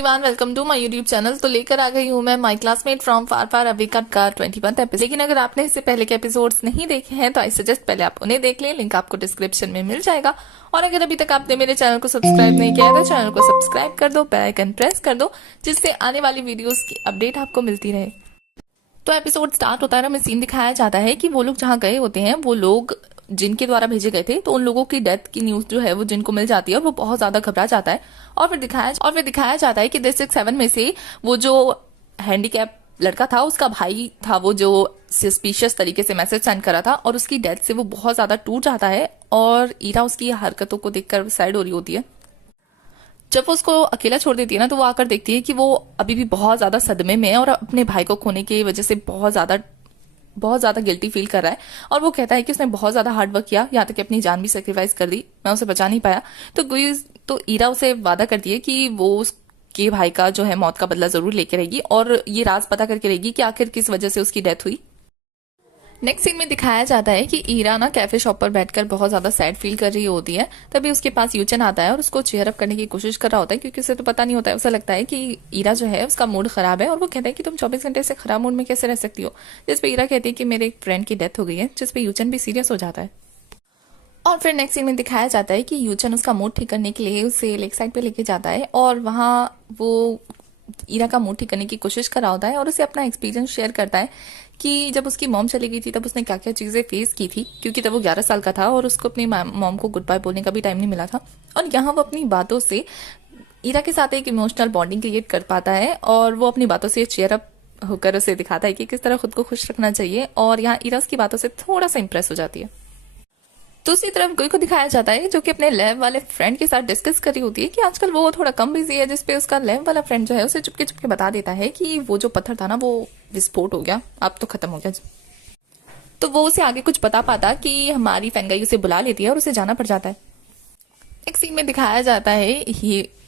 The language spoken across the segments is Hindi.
Everyone, welcome to my YouTube channel. तो लेकर आ गई हूँ मैं my classmate from far far away का 21th एपिसोड। लेकिन अगर आपने इससे पहले के एपिसोड्स नहीं देखे हैं तो आई सजेस्ट पहले आप उन्हें देख लें, लिंक आपको डिस्क्रिप्शन में मिल जाएगा। और अगर अभी तक आपने मेरे चैनल को सब्सक्राइब नहीं किया है तो चैनल को सब्सक्राइब कर दो, बेल आइकन प्रेस कर दो, जिससे आने वाली वीडियोज की अपडेट आपको मिलती रहे। तो एपिसोड स्टार्ट होता है ना, हमें सीन दिखाया जाता है कि वो लोग जहाँ गए होते हैं, वो लोग जिनके द्वारा भेजे गए थे, तो उन लोगों की डेथ की न्यूज जो है वो जिनको मिल जाती है और वो बहुत ज्यादा घबरा जाता है। और फिर दिखाया जाता है कि डिस्ट्रिक्ट 7 में से वो जो हैंडीकैप लड़का था, उसका भाई था वो जो सस्पिशियस तरीके से मैसेज सेंड करा था, और उसकी डेथ से वो बहुत ज्यादा टूट जाता है। और ईरा उसकी हरकतों को देखकर सैड हो रही होती है। जब वो उसको अकेला छोड़ देती है ना, तो वो आकर देखती है कि वो अभी भी बहुत ज्यादा सदमे में है और अपने भाई को खोने की वजह से बहुत ज्यादा गिल्टी फील कर रहा है। और वो कहता है कि उसने बहुत ज्यादा हार्ड वर्क किया, यहाँ तक कि अपनी जान भी सेक्रीफाइस कर दी, मैं उसे बचा नहीं पाया। तो ईरा उसे वादा करती है कि वो उसके भाई का जो है मौत का बदला जरूर लेके रहेगी और ये राज पता करके रहेगी कि आखिर किस वजह से उसकी डेथ हुई। नेक्स्ट सीन में दिखाया जाता है कि ईरा ना कैफे शॉप पर बैठकर बहुत ज्यादा सैड फील कर रही होती है। तभी उसके पास यूचन आता है और उसको चेयर अप करने की कोशिश कर रहा होता है, क्योंकि उसे तो पता नहीं होता है। उसे लगता है कि ईरा जो है उसका मूड खराब है, और वो कहता है कि तुम 24 घंटे से खराब मूड में कैसे रह सकती हो। जिसपे ईरा कहती है कि मेरे एक फ्रेंड की डेथ हो गई है, जिसपे यूचन भी सीरियस हो जाता है। और फिर नेक्स्ट सीन में दिखाया जाता है कि यूचन उसका मूड ठीक करने के लिए उसे लेक साइड पे लेके जाता है, और वहां वो ईरा का मूड ठीक करने की कोशिश कर रहा होता है और उसे अपना एक्सपीरियंस शेयर करता है कि जब उसकी मॉम चली गई थी तब उसने क्या क्या चीजें फेस की थी, क्योंकि तब वो 11 साल का था और उसको अपनी मॉम को गुड बाय बोलने का भी टाइम नहीं मिला था। और यहाँ वो अपनी बातों से ईरा के साथ एक इमोशनल बॉन्डिंग क्रिएट कर पाता है, और वो अपनी बातों से चेयर अप होकर उसे दिखाता है कि किस तरह खुद को खुश रखना चाहिए। और यहाँ ईरा उसकी बातों से थोड़ा सा इंप्रेस हो जाती है। दूसरी तरफ गुई को दिखाया जाता है जो कि अपने लैब वाले फ्रेंड के साथ डिस्कस कर रही होती है कि आजकल वो थोड़ा कम बिजी है, जिसपे उसका लैब वाला फ्रेंड जो है उसे चुपके चुपके बता देता है कि वो जो पत्थर था ना वो विस्फोट हो गया, अब तो खत्म हो गया। तो वो उसे आगे कुछ बता पाता कि हमारी फैंगाई उसे बुला लेती है और उसे जाना पड़ जाता है। एक सीन में दिखाया जाता है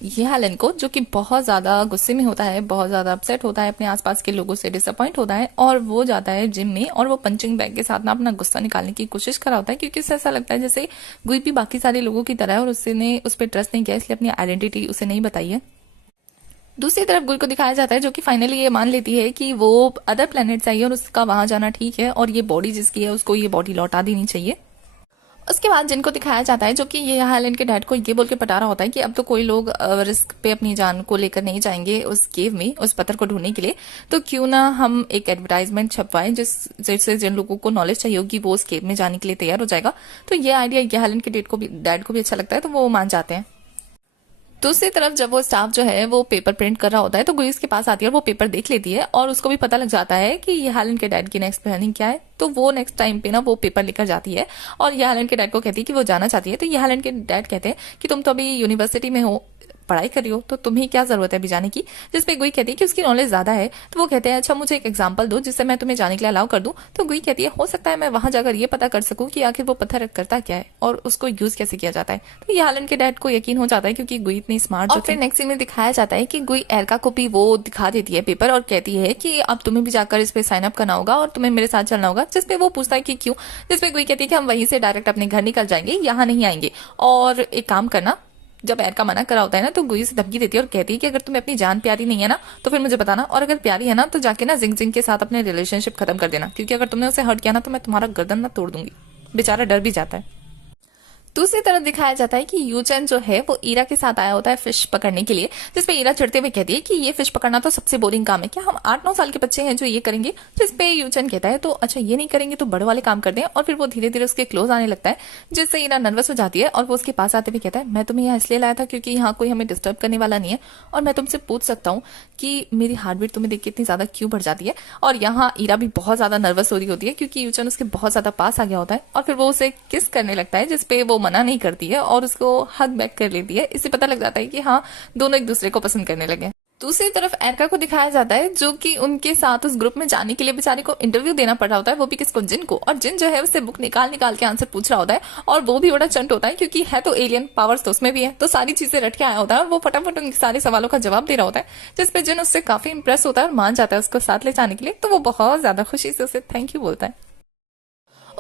ये हालन को, जो कि बहुत ज्यादा गुस्से में होता है, बहुत ज्यादा अपसेट होता है, अपने आसपास के लोगों से डिसअपॉइंट होता है, और वो जाता है जिम में और वो पंचिंग बैग के साथ ना अपना गुस्सा निकालने की कोशिश कर रहा होता है, क्योंकि उसे ऐसा लगता है जैसे गुई भी बाकी सारे लोगों की तरह है और उसने उस पर ट्रस्ट नहीं किया, इसलिए अपनी आइडेंटिटी उसे नहीं बताई है। दूसरी तरफ गुई को दिखाया जाता है जो कि फाइनली ये मान लेती है कि वो अदर प्लेनेट से आई है और उसका वहां जाना ठीक है, और ये बॉडी जिसकी है उसको ये बॉडी लौटा देनी चाहिए। उसके बाद जिनको दिखाया जाता है जो कि ये हाइलैंड के डैड को ये बोल के पटा रहा होता है कि अब तो कोई लोग रिस्क पे अपनी जान को लेकर नहीं जाएंगे उस केव में उस पत्थर को ढूंढने के लिए, तो क्यों ना हम एक एडवर्टाइजमेंट छपवाएं जिससे जिन लोगों को नॉलेज चाहिए होगी वो उस केव में जाने के लिए तैयार हो जाएगा। तो ये आइडिया ये हाइलैंड के डैड को भी अच्छा लगता है, तो वो मान जाते हैं। दूसरी तरफ जब वो स्टाफ जो है वो पेपर प्रिंट कर रहा होता है, तो गुइस के पास आती है और वो पेपर देख लेती है, और उसको भी पता लग जाता है कि ये हालन के डैड की नेक्स्ट प्लानिंग क्या है। तो वो नेक्स्ट टाइम पे ना वो पेपर लेकर जाती है और ये हालन के डैड को कहती है कि वो जाना चाहती है। तो ये हालन के डैड कहते हैं कि तुम तो अभी यूनिवर्सिटी में हो, पढ़ाई कर रही हो, तो तुम्हें क्या जरूरत है अभी जाने की। जिसपे गुई कहती है कि उसकी नॉलेज ज्यादा है। तो वो कहते हैं अच्छा मुझे एक एग्जांपल दो जिससे मैं तुम्हें जाने के लिए अलाउ कर दूं। तो गुई कहती है हो सकता है मैं वहां जाकर ये पता कर सकूं कि आखिर वो पत्थर करता क्या है और उसको यूज कैसे किया जाता है। तो ये हालन के डैड को यकीन हो जाता है क्योंकि गुई इतनी स्मार्ट। और फिर नेक्स्ट सीन में दिखाया जाता है कि गुई एरका को भी वो दिखा देती है पेपर और कहती है कि अब तुम्हें भी जाकर इस पे साइन अप करना होगा और तुम्हें मेरे साथ चलना होगा। जिसपे वो पूछता है कि क्यों। जिसपे गुई कहती है कि हम वहीं से डायरेक्ट अपने घर निकल जाएंगे, यहाँ नहीं आएंगे। और एक काम करना, जब एरका मना करा होता है ना तो गुई से धमकी देती है और कहती है कि अगर तुम्हें अपनी जान प्यारी नहीं है ना तो फिर मुझे बताना, और अगर प्यारी है ना तो जाके ना जिंग जिंग के साथ अपने रिलेशनशिप खत्म कर देना, क्योंकि अगर तुमने उसे हर्ट किया ना तो मैं तुम्हारा गर्दन ना तोड़ दूंगी। बेचारा डर भी जाता है। दूसरी तरफ दिखाया जाता है कि यूचन जो है वो ईरा के साथ आया होता है फिश पकड़ने के लिए, जिसपे ईरा चिढ़ते हुए कहती है कि ये फिश पकड़ना तो सबसे बोरिंग काम है, क्या हम 8-9 साल के बच्चे हैं जो ये करेंगे। जिसपे यूचन कहता है तो अच्छा ये नहीं करेंगे तो बड़े वाले काम कर दें, और फिर वो धीरे धीरे उसके क्लोज आने लगता है, जिससे ईरा नर्वस हो जाती है और वो उसके पास आते हुए कहता है मैं तुम्हें यहाँ इसलिए लाया था क्योंकि यहाँ कोई हमें डिस्टर्ब करने वाला नहीं है, और मैं तुमसे पूछ सकता हूँ कि मेरी हार्ट बीट तुम्हें देख के इतनी ज्यादा क्यों बढ़ जाती है। और यहाँ ईरा भी बहुत ज्यादा नर्वस हो रही होती है क्योंकि यूचन उसके बहुत ज्यादा पास आ गया होता है, और फिर वो उसे किस करने लगता है, जिसपे वो मना नहीं करती है और उसको हग बैक कर लेती है। इससे पता लग जाता है कि हाँ दोनों एक दूसरे को पसंद करने लगे। दूसरी तरफ एरका को दिखाया जाता है जो कि उनके साथ उस ग्रुप में जाने के लिए बेचारे को इंटरव्यू देना पड़ रहा होता है, वो भी किसको, जिन को। और जिन जो है उससे बुक निकाल निकाल के आंसर पूछ रहा होता है, और वो भी बड़ा चंट होता है क्योंकि है तो एलियन पावर्स तो उसमें भी है, तो सारी चीजें रट के आया होता है और वो फटाफट उनके सारे सवालों का जवाब दे रहा होता है, जिसपे जिन उससे काफी इंप्रेस होता है और मान जाता है उसको साथ ले जाने के लिए। तो वो बहुत ज्यादा खुशी से उसे थैंक यू बोलता है।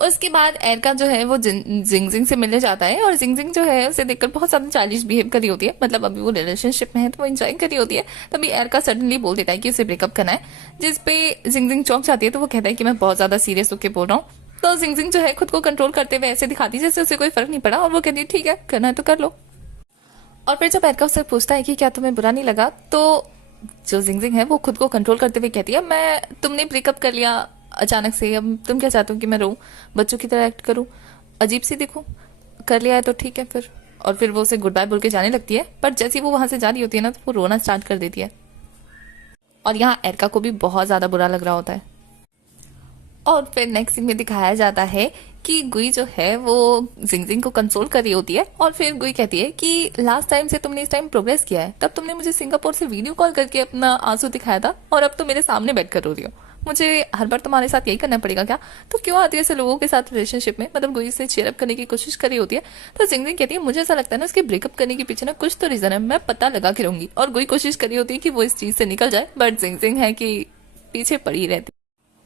उसके बाद एरका जो है वो जिंगजिंग से मिलने जाता है और जिंगजिंग जो है उसे देखकर बहुत ज्यादा चाइल्डिश बिहेव कर रही होती है, मतलब अभी वो रिलेशनशिप में है तो वो एंजॉय कर रही होती है। तभी एरका सडनली बोल देता है कि उसे ब्रेकअप करना है, जिसपे जिंगजिंग चौंक जाती है। तो वो कहता है कि मैं बहुत ज्यादा सीरियस होकर बोल रहा हूँ। तो जिंगजिंग जो है खुद को कंट्रोल करते हुए ऐसे दिखाती है जैसे उसे कोई फर्क नहीं पड़ा, और वो कहती है ठीक है करना है तो कर लो। और फिर जब एरका उससे पूछता है कि क्या तुम्हें बुरा नहीं लगा, तो जो जिंगजिंग है वो खुद को कंट्रोल करते हुए कहती है मैं तुमने ब्रेकअप कर लिया अचानक से, अब तुम क्या चाहते हो कि मैं रहूं, बच्चों की तरह एक्ट करूं, अजीब सी दिखूं, कर लिया है तो ठीक है फिर। और फिर वो उसे गुड बाय बोल के जाने लगती है, पर जैसे ही वो वहां से जा रही होती है ना तो वो रोना स्टार्ट कर देती है। और यहाँ एरका को भी बहुत ज्यादा बुरा लग रहा होता है। और फिर नेक्स्ट सीन में दिखाया जाता है कि गुई जो है वो जिंगजिंग को कंसोल कर रही होती है, और फिर गुई कहती है कि लास्ट टाइम से तुमने इस टाइम प्रोग्रेस किया है, तब तुमने मुझे सिंगापुर से वीडियो कॉल करके अपना आंसू दिखाया था और अब तो मेरे सामने बैठकर रो रही हो, मुझे हर बार तुम्हारे साथ यही करना पड़ेगा क्या? तो क्यों आती है ऐसे लोगों के साथ रिलेशनशिप में? मतलब गुई से चेयरअप करने की कोशिश कर रही होती है। तो जिंगजिंग कहती है मुझे ऐसा लगता है ना उसके ब्रेकअप करने के पीछे ना कुछ तो रीजन है, मैं पता लगा के रहूंगी। और गुई कोशिश कर रही होती है कि वो इस चीज से निकल जाए, बट जिंगजिंग है कि पीछे पड़ी रहती।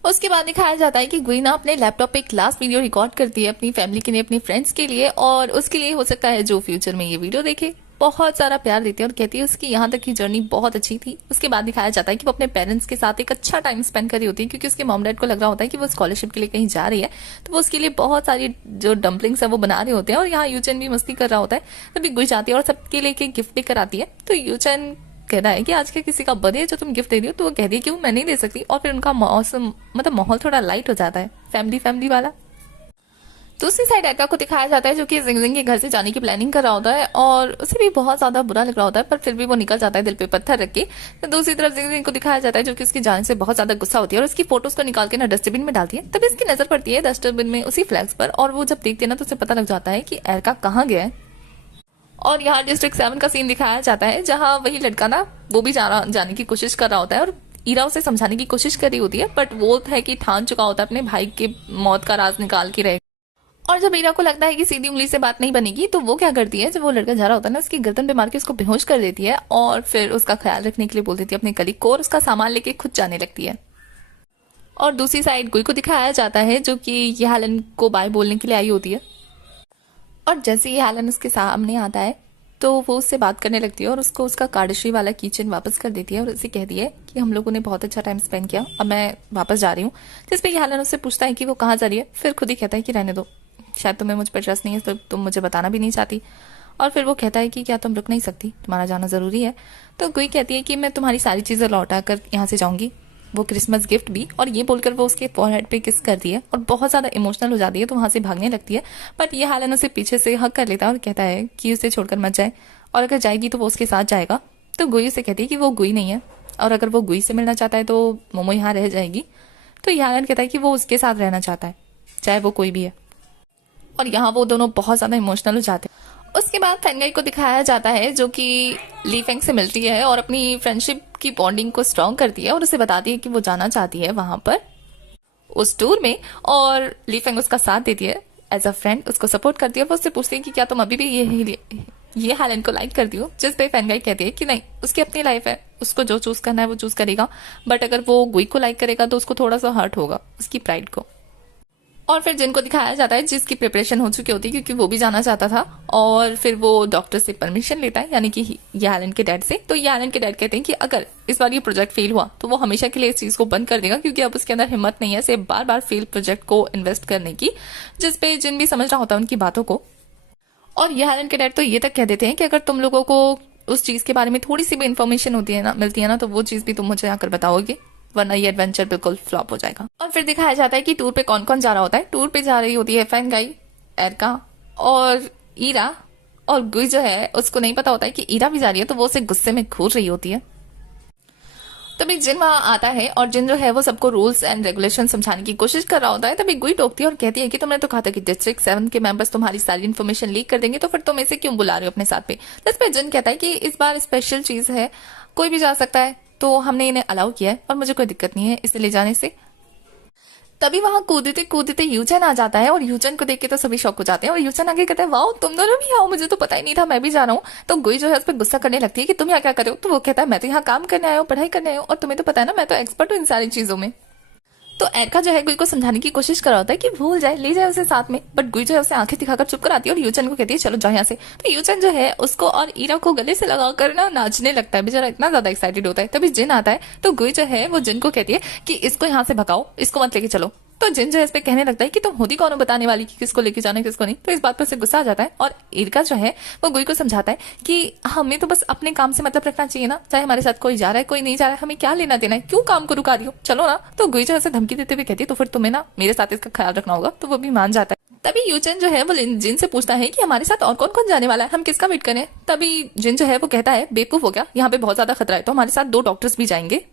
उसके बाद दिखाया जाता है कि गुइना अपने लैपटॉप पे क्लास वीडियो रिकॉर्ड करती है अपनी फैमिली के लिए, अपनी फ्रेंड्स के लिए, और उसके लिए हो सकता है जो फ्यूचर में ये वीडियो देखे बहुत सारा प्यार देती है, और कहती है उसकी यहाँ तक की जर्नी बहुत अच्छी थी। उसके बाद दिखाया जाता है कि वो अपने पेरेंट्स के साथ एक अच्छा टाइम स्पेंड कर रही होती है, क्योंकि उसके मॉम डैड को लग रहा होता है कि वो स्कॉलरशिप के लिए कहीं जा रही है, तो वो उसके लिए बहुत सारी जो डम्पलिंग्स है वो बना रहे होते हैं। और यहाँ यूचन भी मस्ती कर रहा होता है, तभी गुई जाती है और सबके लिए एक गिफ्ट भी कराती है। तो यूचन कहता है कि आज के किसी का बर्थडे है जो तुम गिफ्ट दे रही हो, तो वो कहती है कि वो मैं नहीं दे सकती। और फिर उनका मौसम मतलब माहौल थोड़ा लाइट हो जाता है, फैमिली फैमिली वाला। दूसरी साइड एरका को दिखाया जाता है जो कि जिंगजिंग के घर से जाने की प्लानिंग कर रहा होता है, और उसे भी बहुत ज्यादा बुरा लग रहा होता है, पर फिर भी वो निकल जाता है दिल पे पत्थर रख के। तो दूसरी तरफ जिंगजिंग को दिखाया जाता है जो कि उसकी जाने से बहुत ज्यादा गुस्सा होती है और उसकी फोटोज को निकाल के ना डस्टबिन में डालती है। तभी इसकी नजर पड़ती है डस्टबिन में उसी फ्लैग्स पर, और वो जब देखती है ना तो उसे पता लग जाता है कि एरका कहाँ गया है। और यहाँ डिस्ट्रिक्ट 7 का सीन दिखाया जाता है जहाँ वही लड़का ना वो भी जाने की कोशिश कर रहा होता है, और ईरा उसे समझाने की कोशिश कर रही होती है, बट वो है कि ठान चुका होता है अपने भाई के मौत का राज निकाल के रहे। और जब ईरा को लगता है कि सीधी उंगली से बात नहीं बनेगी, तो वो क्या करती है, जब वो लड़का जा रहा होता है ना उसकी गर्दन पे मार के उसको बेहोश कर देती है, और फिर उसका ख्याल रखने के लिए बोल देती है अपने कलीग को, और उसका सामान लेके खुद जाने लगती है। और दूसरी साइड गुई को दिखाया जाता है जो कि ये हेलन को बाय बोलने के लिए आई होती है, और जैसे ही हेलन उसके सामने आता है तो वो उससे बात करने लगती है और उसको उसका कार्डश्री वाला कीचेन वापस कर देती है, और उसे कहती है कि हम लोगों ने बहुत अच्छा टाइम स्पेंड किया, अब मैं वापस जा रही हूँ। जिसपे हेलन उससे पूछता है कि वो कहाँ जा रही है, फिर खुद ही कहता है कि रहने दो, शायद तुम्हें मुझ पर ट्रस्ट नहीं है तो तुम मुझे बताना भी नहीं चाहती। और फिर वो कहता है कि क्या तुम रुक नहीं सकती, तुम्हारा जाना जरूरी है। तो गुई कहती है कि मैं तुम्हारी सारी चीजें लौटा कर यहाँ से जाऊंगी, वो क्रिसमस गिफ्ट भी। और ये बोलकर वो उसके फॉरहेड पे किस करती है और बहुत ज्यादा इमोशनल हो जाती है, तो वहां से भागने लगती है। बट ये हेलन उसे पीछे से हक कर लेता है और कहता है कि उसे छोड़कर मत जाए, और अगर जाएगी तो वो उसके साथ जाएगा। तो गुई उसे कहती है कि वो गुई नहीं है, और अगर वो गुई से मिलना चाहता है तो मोमो यहाँ रह जाएगी। तो ये हेलन कहता है कि वो उसके साथ रहना चाहता है, चाहे वो कोई भी है। और यहाँ वो दोनों बहुत ज्यादा इमोशनल हो जाते हैं। उसके बाद फैनगाई को दिखाया जाता है जो कि ली फेंग से मिलती है और अपनी फ्रेंडशिप की बॉन्डिंग को स्ट्रॉन्ग करती है, और उसे बताती है कि वो जाना चाहती है वहां पर उस टूर में, और ली फेंग उसका साथ देती है एज अ फ्रेंड, उसको सपोर्ट करती है। और वो उससे पूछती है कि क्या तुम अभी भी ये हेलन को लाइक करती हो, जिस पे फैनगाई कहती है कि नहीं, उसकी अपनी लाइफ है, उसको जो चूज करना है वो चूज करेगा, बट अगर वो गुई को लाइक करेगा तो उसको थोड़ा सा हर्ट होगा, उसकी प्राइड को। और फिर जिनको दिखाया जाता है जिसकी प्रिपरेशन हो चुकी होती है क्योंकि वो भी जाना चाहता था, और फिर वो डॉक्टर से परमिशन लेता है, यानी कि ये हेलन के डैड से। तो ये हेलन के डैड कहते हैं कि अगर इस बार ये प्रोजेक्ट फेल हुआ तो वो हमेशा के लिए इस चीज को बंद कर देगा, क्योंकि अब उसके अंदर हिम्मत नहीं है सिर्फ बार बार फेल प्रोजेक्ट को इन्वेस्ट करने की, जिसपे जिन भी समझ रहा होता है उनकी बातों को। और ये हेलन के डैड तो ये तक कह देते हैं कि अगर तुम लोगों को उस चीज के बारे में थोड़ी सी भी इन्फॉर्मेशन होती है ना, मिलती है ना, तो वो चीज भी तुम मुझे आकर बताओगे, वरना ये एडवेंचर बिल्कुल फ्लॉप हो जाएगा। और फिर दिखाया जाता है कि टूर पे कौन कौन जा रहा होता है। टूर पे जा रही होती है फैनगाई, एरका और ईरा, और गुई जो है उसको नहीं पता होता है कि ईरा भी जा रही है, तो वो उसे गुस्से में घूर रही होती है। तभी जिन वहां आता है, और जिन जो है वो सबको रूल्स एंड रेगुलेशन समझाने की कोशिश कर रहा होता है। तभी गुई टोकती है और कहती है कि तुमने तो कहा था कि डिस्ट्रिक्ट 7 के मेंबर्स तुम्हारी सारी इन्फॉर्मेशन लीक कर देंगे, तो फिर तुम इसे क्यों बुला रहे हो अपने साथ पे। जिस पे जिन कहता है कि इस बार स्पेशल चीज है, कोई भी जा सकता है, तो हमने इन्हें अलाउ किया है और मुझे कोई दिक्कत नहीं है इसे ले जाने से। तभी वहां कूदते कूदते यूचन आ जाता है, और यूचन को देख के तो सभी शॉक हो जाते हैं, और यूचन आगे कहता है वाओ तुम दोनों भी आओ, मुझे तो पता ही नहीं था, मैं भी जा रहा हूँ। तो गुई जो है उस पर गुस्सा करने लगती है कि तुम यहाँ क्या कर रहे हो। तो वो कहता है मैं तो यहाँ काम करने आया हूँ, पढ़ाई करने आया हूँ, और तुम्हें तो पता है ना मैं तो एक्सपर्ट हूँ इन सारी चीजों में। तो एरका जो है गुई को समझाने की कोशिश कर रहा होता है कि भूल जाए, ले जाए उसे साथ में, बट गुई जो है उसे आंखें दिखाकर चुप कराती है और यूचन को कहती है चलो जाओ यहाँ से। तो यूचन जो है उसको और ईरा को गले से लगाकर ना नाचने लगता है, बेचारा इतना ज्यादा एक्साइटेड होता है। तभी जिन आता है तो गुई जो है वो जिन को कहती है कि इसको यहाँ से भगाओ, इसको मत लेके चलो। तो जिन जो है इस पे कहने लगता है कि तुम होती कौन हो बताने वाली कि किसको लेके जाना है किसको नहीं। तो इस बात पर उसे गुस्सा आ जाता है और इरका जो है वो गुई को समझाता है कि हमें तो बस अपने काम से मतलब रखना चाहिए ना, चाहे हमारे साथ कोई जा रहा है कोई नहीं जा रहा है, हमें क्या लेना देना है, क्यों काम को रुका रही हो, चलो ना। तो गुई जो है धमकी देते हुए कहती है तो फिर तुम्हें ना मेरे साथ इसका ख्याल रखना होगा। तो वो भी मान जाता है। तभी यूचन जो है वो जिन से पूछता है कि हमारे साथ और कौन कौन जाने वाला है, हम किसका वेट करें। तभी जिन जो है वो कहता है बेवकूफ हो गया, यहाँ पे बहुत ज्यादा खतरा है, तो हमारे साथ 2 डॉक्टर्स भी जाएंगे।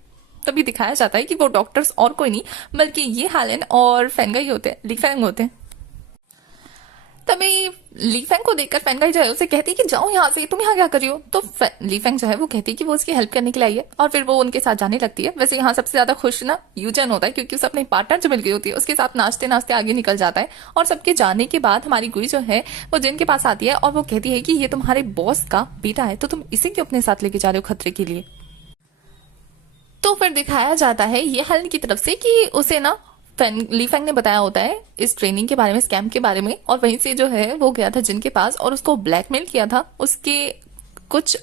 तभी दिखाया जाता है कि वो डॉक्टर्स और कोई नहीं बल्कि ये हालन और फेंगाई होते हैं, लीफेंग होते हैं। तभी लीफेंग को देखकर फेंगाई जो है उसे कहती है कि जाओ यहाँ से, तुम यहाँ क्या कर रही हो। तो लीफेंग जो है वो कहती है कि वो उसकी हेल्प करने के लिए आई है और फिर वो उनके साथ जाने लगती है। वैसे यहाँ सबसे ज्यादा खुश ना यूजन होता है क्योंकि उसे अपनी पार्टनर जो मिल गई होती है उसके साथ नाचते नाचते आगे निकल जाता है। और सबके जाने के बाद हमारी गुई जो है वो जिन के पास आती है और वो कहती है कि ये तुम्हारे बॉस का बेटा है, तो तुम इसे क्यों अपने साथ लेके जा रहे हो खतरे के लिए। तो फिर दिखाया जाता है ये हलन की तरफ से कि उसे ना लीफेंग ने बताया होता है इस ट्रेनिंग के बारे में, स्कैम के बारे में, और वहीं से जो है वो गया था जिनके पास और उसको ब्लैकमेल किया था उसके कुछ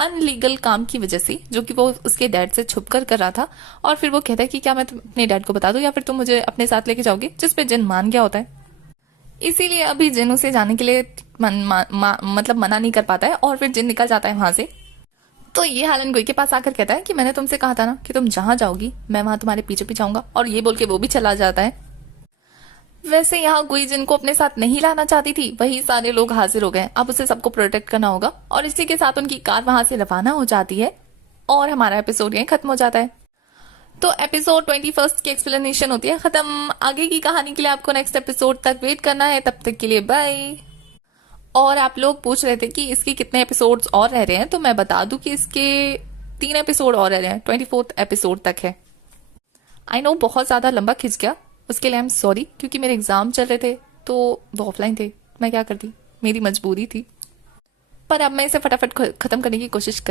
अनलीगल काम की वजह से, जो कि वो उसके डैड से छुप कर रहा था। और फिर वो कहता है कि क्या मैं अपने डैड को बता दूं या फिर तुम मुझे अपने साथ लेके जाओगे, जिस पे जिन मान गया होता है। इसीलिए अभी जिन उसे जाने के लिए मतलब मना नहीं कर पाता है और फिर जिन निकल जाता है वहां से। तो ये हालन गुई के पास आकर कहता है कि मैंने तुमसे कहा था ना कि तुम जहां जाओगी मैं वहां तुम्हारे पीछे पीछे आऊंगा, और ये बोल के वो भी चला जाता है। वैसे यहाँ गुई जिनको अपने साथ नहीं लाना चाहती थी वही सारे लोग हाजिर हो गए, अब उसे सबको प्रोटेक्ट करना होगा, और इसी के साथ उनकी कार वहां से रवाना हो जाती है और हमारा एपिसोड यहीं खत्म हो जाता है। तो एपिसोड 21 की एक्सप्लेनेशन होती है खत्म। आगे की कहानी के लिए आपको नेक्स्ट एपिसोड तक वेट करना है, तब तक के लिए बाय। और आप लोग पूछ रहे थे कि इसके कितने एपिसोड्स और रह रहे हैं, तो मैं बता दूं कि इसके 3 एपिसोड और रह रहे हैं, 24th एपिसोड तक है। आई नो बहुत ज्यादा लंबा खिंच गया, उसके लिए आई एम सॉरी, क्योंकि मेरे एग्जाम चल रहे थे तो वो ऑफलाइन थे, मैं क्या करती, मेरी मजबूरी थी। पर अब मैं इसे फटाफट खत्म करने की कोशिश कर